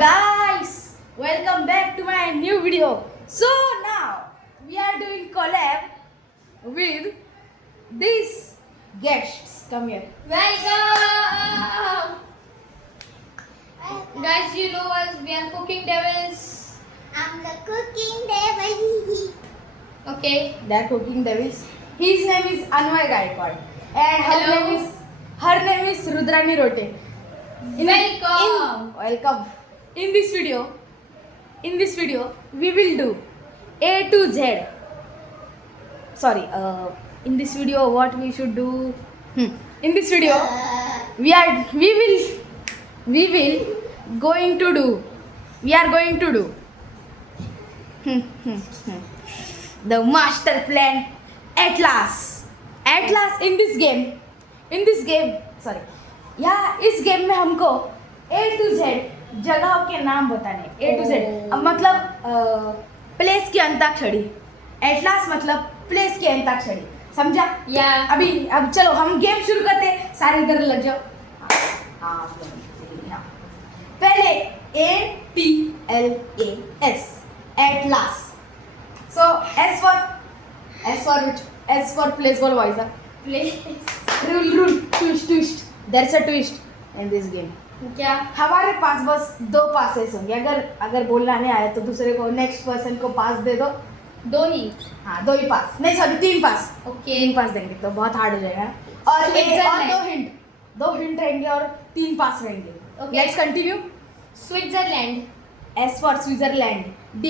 guys, welcome back to my new video. So now we are doing collab with these guests. Come here. Welcome! Guys, you know us, we are cooking devils. I'm the cooking devil. Okay, they are cooking devils. His name is Anvay Gaikwad and Hello. her name is Rudrani Rote. Welcome. Welcome. In this video, we will do A to Z. Sorry. In this video, what we should do? In this video, we are going to do the master plan Atlas. In this game, sorry. इस game में हमको A to Z जगहों के नाम बताने A to Z मतलब place की antakshari. Atlas मतलब प्लेस की अंताक्षरी. समझा? या अब चलो हम गेम शुरू करते हैं. सारे इधर लग जाओ. पहले ATLAS atlas. So S for place बोलो भाई साहब. Rule twist. There's a twist in this game. क्या? हमारे पास बस 2 पासेस होंगे. अगर बोलना नहीं आया तो दूसरे को नेक्स्ट पर्सन को पास दे दो. 2 ही. हाँ 2 ही पास. नहीं सॉरी 3 पास. ओके. 3 पास देंगे तो बहुत हार्ड हो जाएगा. और 2 हिंट रहेंगे और 3 पास रहेंगे. Okay. Let's continue. Switzerland. S for Switzerland. D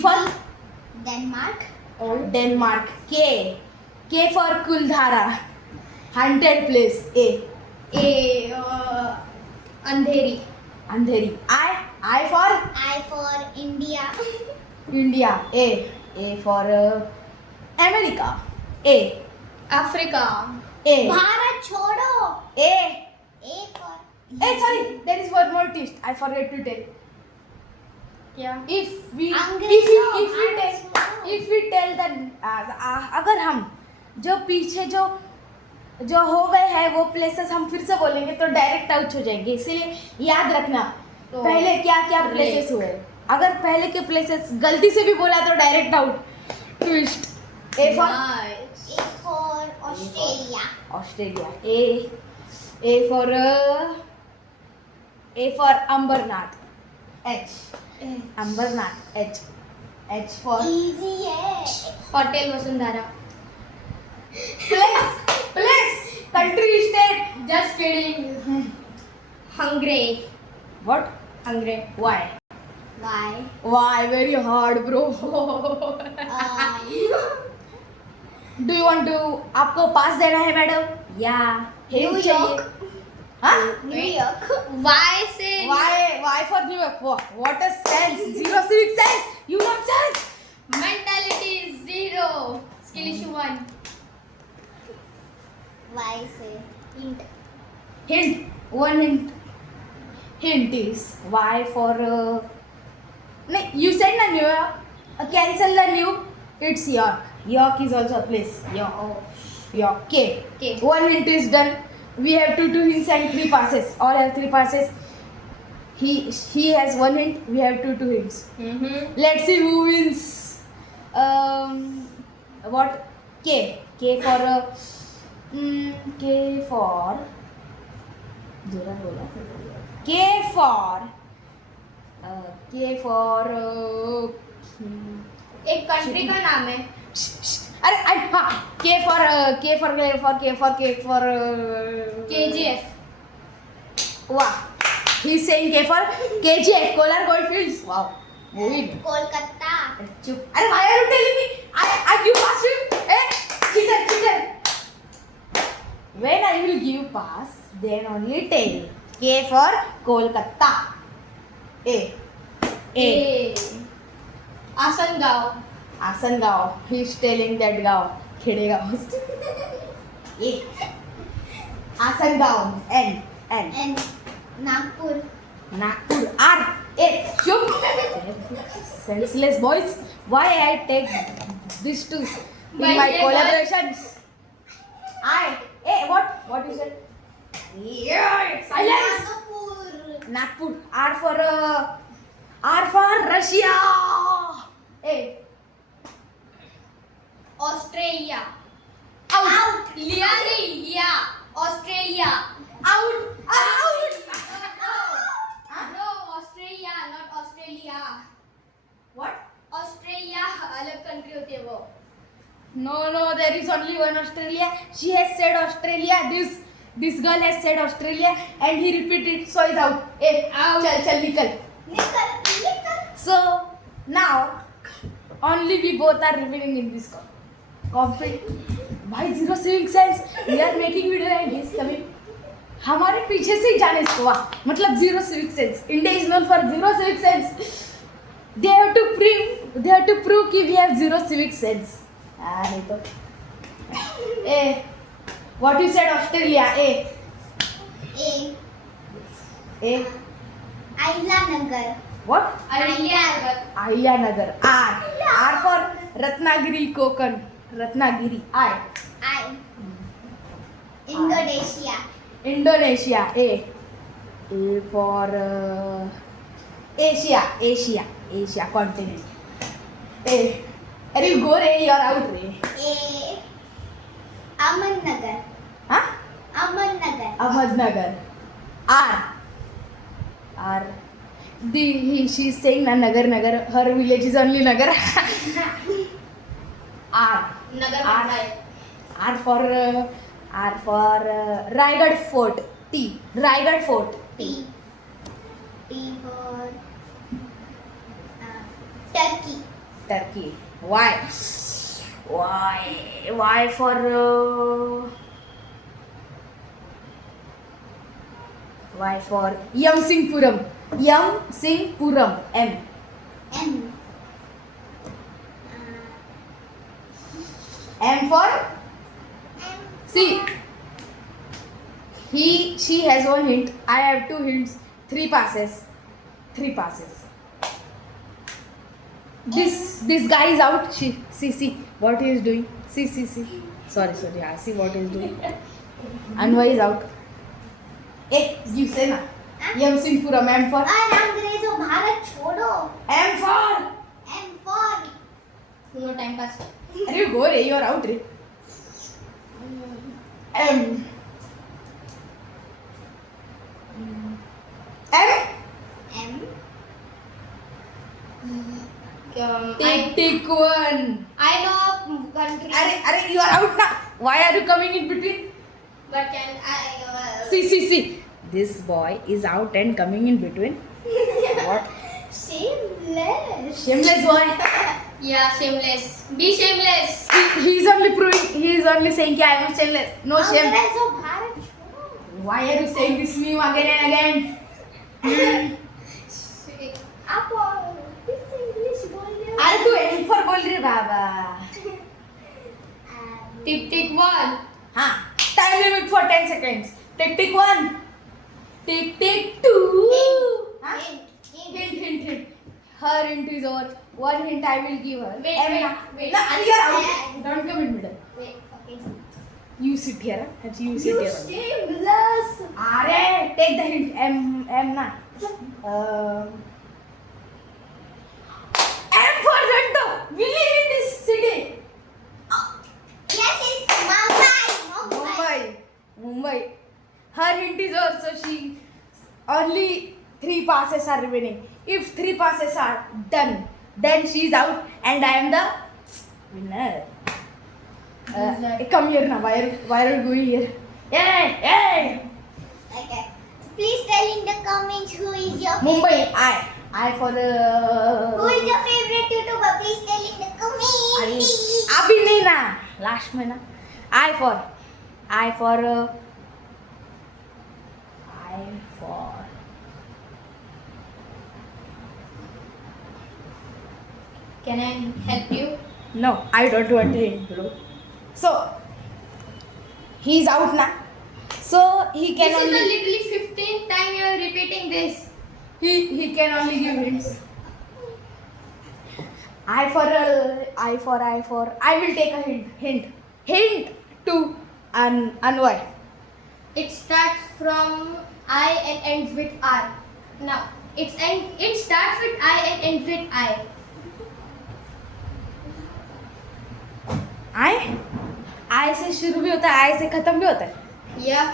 for Denmark. Denmark. K for Kuldhara. Haunted place. Andheri. I for I for India. India. A for America. Africa. Bharat छोड़ो. A for sorry, there is one more twist. I forgot to tell. क्या? If we tell that अगर हम जो पीछे जो हो गए हैं वो प्लेसेस हम फिर से बोलेंगे तो डायरेक्ट आउट हो जाएंगे. इसीलिए याद रखना तो पहले क्या प्लेसेस हुए. अगर पहले के प्लेसेस गलती से भी बोला तो direct out. Twist. A for Australia. A for Ambernath. Ambernath. H for Easy है. Hotel Vasundhara. place country state. Just kidding. Hungry. What? Hungry. Why? Very hard bro. Do you want to आपको पास देना है madam या New York. हाँ? New York. Why say? Why for New York? What a sense. Zero civic sense. You not sense. Mentality is 0. Skill issue 1. Why say hint? One hint is why for no, you said na New York. Cancel the new. It's York. York is also a place. York. K. One hint is done. We have 2 hints and 3 passes. All have 3 passes. He has 1 hint. We have 2 hints. Let's see who wins. What? K for जोरा बोला. K for एक country का नाम है. अरे हाँ. K for KGF. Wow. He's saying K for KGF. Kolar Goldfields. Wow. Movie. Kolkata. चुप. अरे why are you telling me? I give pass you. Cheater. When I will give pass, then only tell. K for Kolkata. A. Asangaon. He's telling that gaon. Khedegaon. A. Asangaon. N. Nagpur. R. A. Chup. Senseless boys. Why I take this to in my collaborations? What is it? Yeah, silence. Nagpur. Nagpur. R for Russia. A. Australia. Out. Liaria. Australia. Out. Out. No, Australia, not Australia. What? Australia अलग country होती है वो. No, there is only one Australia. She has said Australia. This girl has said Australia and he repeated, so is out. Out. चल निकल. निकल. So now only we both are revealing in this conflict. भाई zero civic sense. We are making video and he is coming. हमारे पीछे से ही जाने इसको वाह मतलब zero civic sense. India is known for zero civic sense. They have to prove कि we have zero civic sense. नहीं तो. A. What you said Australia? A. Ailanagar. What? Ahilyanagar. R for Ratnagiri Konkan. Ratnagiri. I. Indonesia. A for Asia continent. A. Are you go Ray? You are out Ray. Ahmednagar. Huh? Ahmednagar. Ahmednagar. R. She is saying na Nagar. Her village is only Nagar. R. Nagar R. Panchayat. R for Raigad Fort. T. Raigad Fort. T for Turkey. Y for Yamsingpuram. M. M for see. She has one hint. I have two hints. Three passes. This guy is out. See what he is doing. See. Sorry. Yeah, see what he is doing. Anwar is out. Hey, you say na. Yamsingpuram. M for. अंग्रेजों भारत छोड़ो. M for. No time pass. Are you go Ray? You are out Ray. M. Take one. I know country. Are you are out now. Why are you coming in between? But can I? See. This boy is out and coming in between. What? Shameless boy. Yeah, shameless. Be shameless. He is only proving. He is only saying कि I am shameless. No shame. अंग्रेजों भारत छोड़ो. Why are you saying this meme again and again? आप फिर से English बोल रहे हो. अरे तू M for बोल रही है बाबा. Tick 1. हाँ. Time limit for 10 seconds. Tick 1. Tick 2. हाँ? Hint. Her hint is over. One hint I will give her. Wait. No, you are out. Don't come in middle. Wait, okay. You sit here. You sit here. Shameless. Arey, take the hint. M na. M for Zanto. We live in this city. Yes, it's Mumbai. Her hint is also she. Only 3 passes are remaining. If 3 passes are done, then she is out and I am the winner. Come here now. Why are you going here? Hey! Okay. Please tell in the comments who is your Mumbai. favorite. I for Who is your favorite YouTuber? Please tell in the comments. अभी नहीं ना. Last में ना. I for. Can I help you? No, I don't want him, bro. So he's out now. So he can This is the only literally 15th time you are repeating this. he can only give hints. I for I will take a hint to Anwar. It starts from I and ends with R. Now. It starts with I and ends with I. आई से शुरू भी होता है, आई से खत्म भी होता है. Yeah.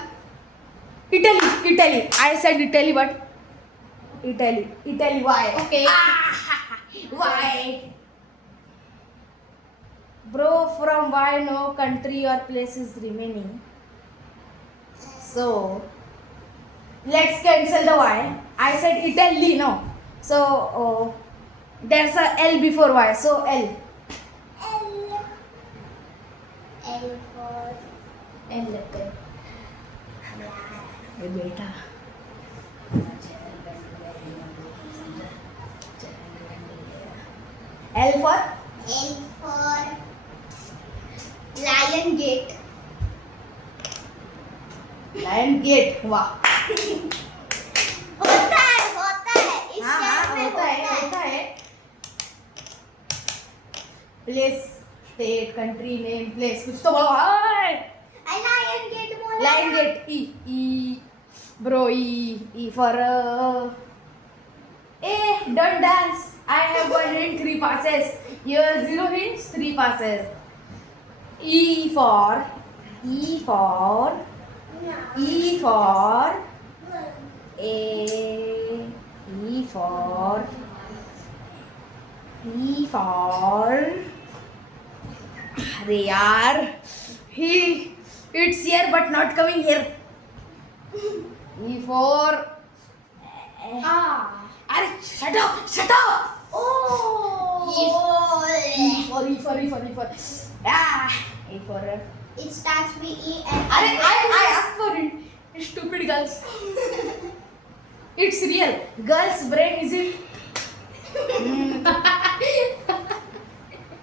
Italy. I said Italy, but Italy. Why? Okay. Why? Bro, from why no country or place is remaining. So let's cancel the Y. I said Italy, no. So there's a L before Y. So L. L for And letter. Hey, beta. L for Lion Gate. Lion Gate. वाह. होता है इस हाँ शहर में होता है. Place, state, country, name, place. कुछ तो बोलो. हाय. Lion Gate बोला. Lion Gate. E. Bro, E for don't dance. I have 1 hint, 3 passes. Here 0 hints, 3 passes. E for A. E for अरे यार, it's here but not coming here. E for अरे shut up. Oh. E for E for It starts with E and अरे I asked for it. Stupid girls. It's real. Girls' brain isn't.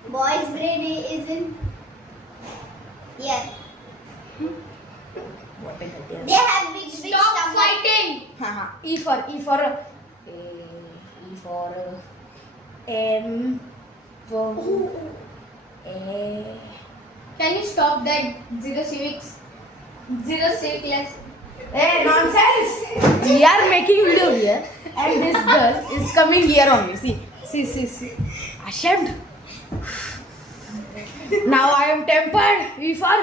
Boys' brain isn't. Yes. What a good They have big Stop stomach. fighting. E for M for A. Can you stop that zero civics? Zero civicless. Hey, nonsense! We are making video here, and this girl is coming here only. See. Ashamed. Now I am tempered. E for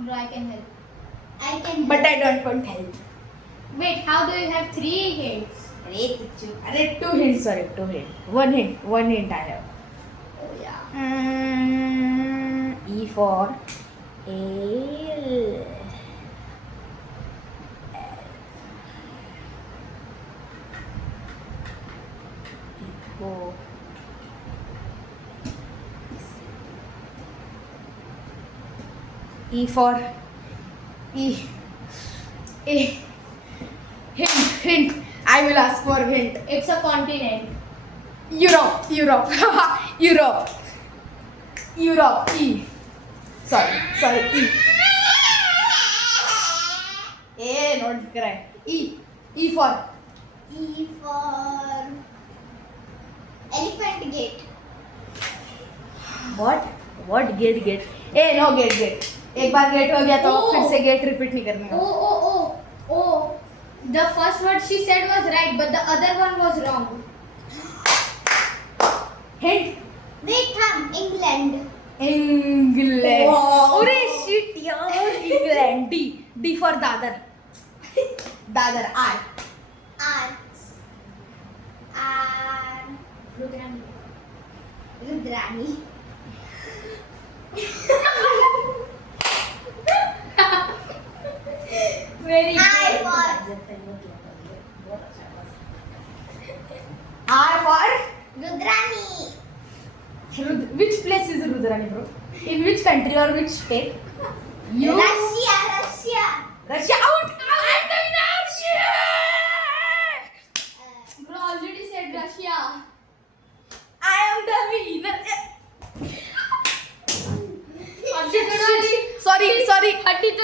Bro, I can help. I can. but I don't want help. Wait, how do you have 3 hints? Arey, 2 hints, sorry, 2 hints. 1 hint I have. Oh yeah. E for ale. Eco. E for E. Hint. I will ask for hint. It's a continent. Europe. E. Sorry. E. Don't cry. E for Elephant Gate. what gate. No gate. एक बार gate हो गया तो फिर से gate repeat नहीं करने का. Oh. The first word she said was right, but the other one was wrong. Hint. Wait, England. Wow. अरे shit यार, England. D for Dadar. R. Rudrani. Very I good. R for Rudrani. which place is Rudrani, bro? In which country or which state? Russia. Russia out. I'm the winner. Yeah! Bro already said Russia. I am the winner. Sorry.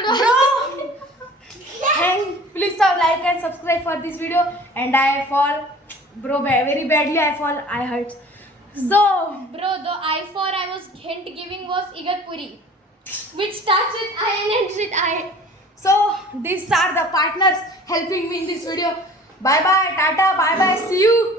Bro. And please like and subscribe for this video. And I fall, bro, very badly. I hurt. So, Bro, the I was hint giving was Igatpuri, which starts with I and ends with I. So these are the partners helping me in this video. Bye bye, tata, bye bye, see you.